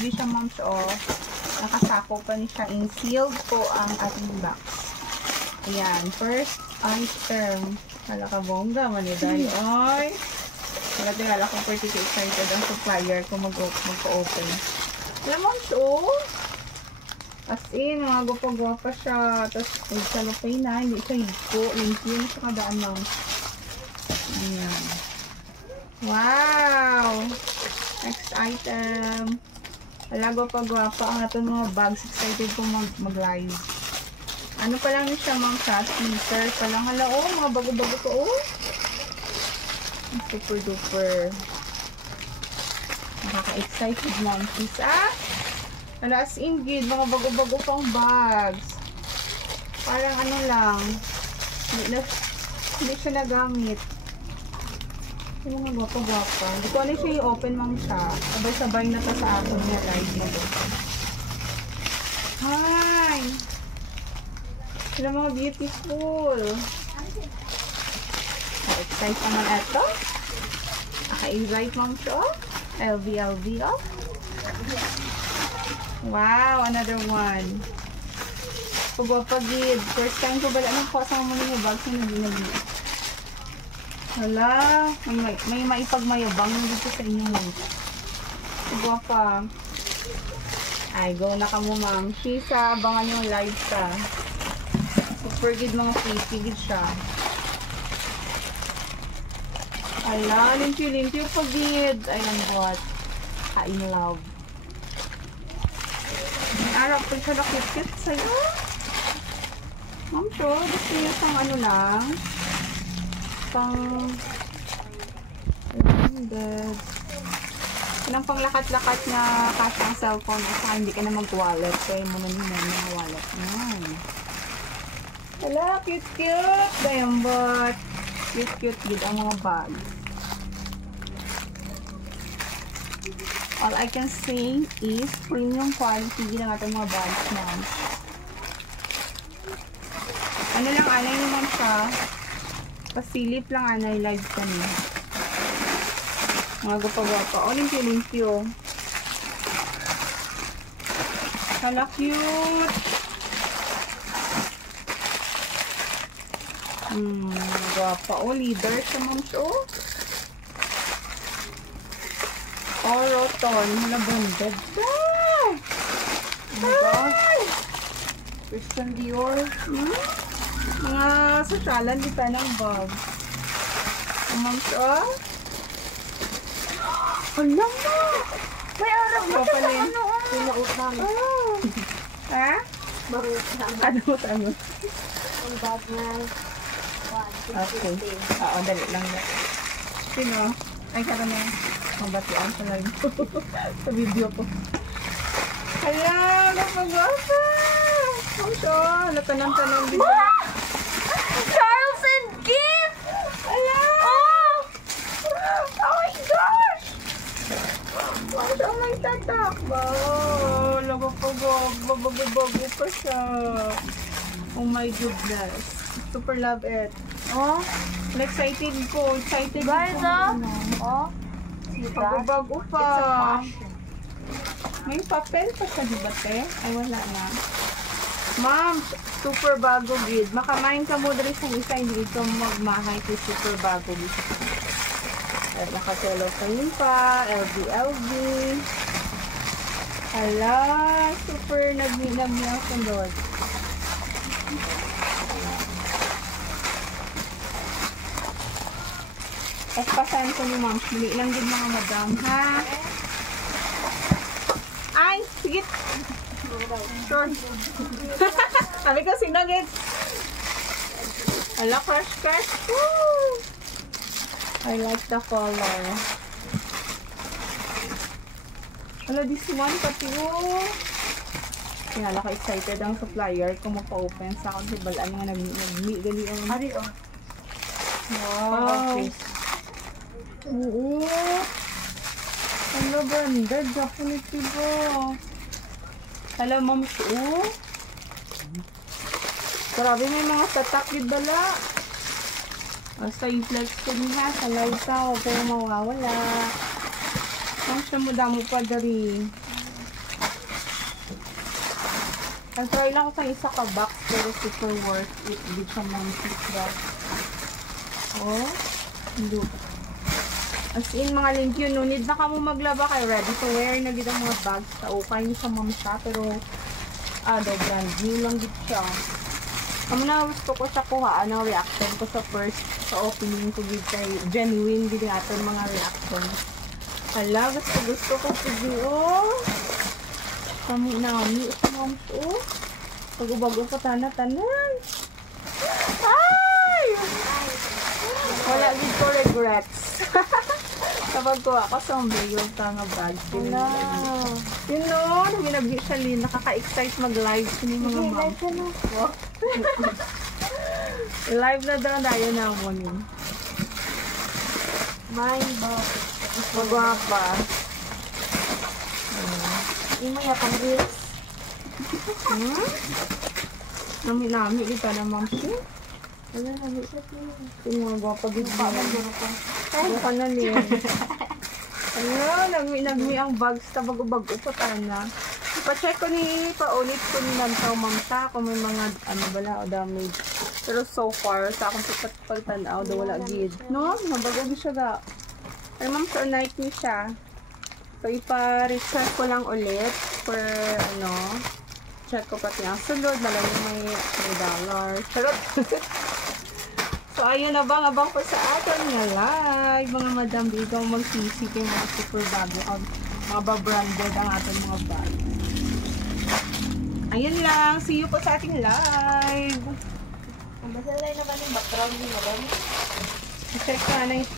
di siya moms nakasako pa ni siya in sealed po ang ating box. Ayan, first item. Hala ka bongga maniday. Oy. Wala ko pretty excited ang supplier ko mag-open. Alam mo as in, mga gwapa-gwapa siya. Tapos, salopay na. Hindi siya hiko. Limpyo na siya kadaan lang. Ayan. Wow! Next item. Wala gwapa-gwapa ang atong mga bags. Excited ko mag-live. Ano pa lang siya mga sneaker pa lang. Hala, mga bago-bago ko. Super duper. Nakaka-excited lang. Hala, as in good. Mga bago-bago pang bags. Parang ano lang. Hindi siya nagamit. Yung mga gwapa-gwapa. Hindi ko ano siya i-open mang siya. Sabay-sabay na to sa akin niya live na to. Hi! Sila mga beautiful. Excited naman ito. Naka-invite mong siya. LV. Wow, another one. Pagwapagid. First time ko bala ng kosang mga yung bags na naging. Hala, may maipagmayabang dito sa inyo mo. Pagwapa. Ay, go na ka mo ma'am. Shisa, abangan yung live ka. Super good mga pretty siya. Ala, limpyo pagid. Ayan, what? In love. May arap po siya nakit-kit sa'yo. Ma'am, sure. Gusto niya pang ano lang. Pang... Pinang pang lakat-lakat na cash ang cellphone. At hindi ka na mag-wallet. Kaya mo na mga wallet. Ayan. Hala, cute. Dayambot. Cute ang mga bag. All I can say is premium quality ng ating mga bags na. Ano lang, anay naman siya. Pasilip lang anay live kami. Mga gapa-gapa. O, limpyo. Hala, cute. Gwapa. O, leader siya, moms. Roton. Hala, bunded. Wow! Oh my gosh. Christian Dior. Mga sasyalan, di pa ng bag. Moms, Hala mo! May arap mo sa ano? Pinautang. Ha? Ano? Ang bag na. Okay. Oo, dali lang na. Sino? Ay, karoon na. Mabatian sa live ko. Sa video ko. Hala! Napag-wapa! Ang siya! Natanang-tanang dito. Charles and Gift! Hala! Oh my gosh! Ang siya may tatakbo. Bago pa siya. Oh my goodness. Super love it. Excited ko. Guys, bago pa. May papel pa siya, diba, te? Ay, wala na. Ma'am, super bago, gid. Makamain ka mo dali sa isa, hindi ito magmahay kay super bago, gid. Nakatelo pa yun pa. LV. Hala, super nag-niyang sundod. Pasan ko ni ma'am. Bili lang din mga madam, ha? Ay, sige. Sure. Sabi ko, sinagit. Hala, crush. Woo! I like the color. Hala, this one pati, Kaya ka excited ang supplier kung mapa-open sa akin. Balaan nga nag-gali ang... Ari, Wow. Oo. Hala, branded. Definitely ba? Hala, ma'am. Grabe, may mga tatak yung dala. Basta yung flex ko niya. Sa live ka. Huwag kayo mawawala. Ma'am, siya mo damo pa dari. Nag-try lang ako sa isa ka box pero super worth it. Di siya mga pizza. Oh. Look. As in, mga link yun, no need na ka mo maglaba kay ready to wear na gid ang mga bags sa ukay ni sa mamsa pero brand new lang gid siya. Amo na gusto ko siya kuha ang reaction ko sa first sa opening ko gid kay genuine gid aton mga reaction. Hala, gusto ko video. Kami nami sa mamsa. Pag-ubago ko tanan. Ay! Wala gid ko regrets. Kapag kuha ko sa yung tanga bag. Wala. Yun no, nabinabgi siya Lynn. Nakaka-excite mag-live sa mga ma'am. Live ka na. Live na daw tayo na mo ni. Mind box. Magwapa. Imo ya pang reels. Nami-nami kita na ma'am siya. Wala na siya. Yung mga gwapa gid Pa man duro ko. Ano ka na Lynn? Ano, nagmi ang bags ta bago-bago pa tana. Pa-check ko ni, paulit ko ni Nantaw Mamsa kung may mga bala o damage. Pero so far, sa akong pagtanaw, daw wala gid. No, nabago siya ga. Pero ma'am, so night ni siya. So, ipa-recharge ko lang ulit for, check ko pati ang sulod. Malamang may $3. Charot! So, ayun, abang po sa atin nga live. Mga madam, ikaw magsisik yung mga super bago. Mga ba-branded ang ating mga bag. Ayun lang. See you po sa ating live. Ang basa na ba yung background ni madam? Check ka na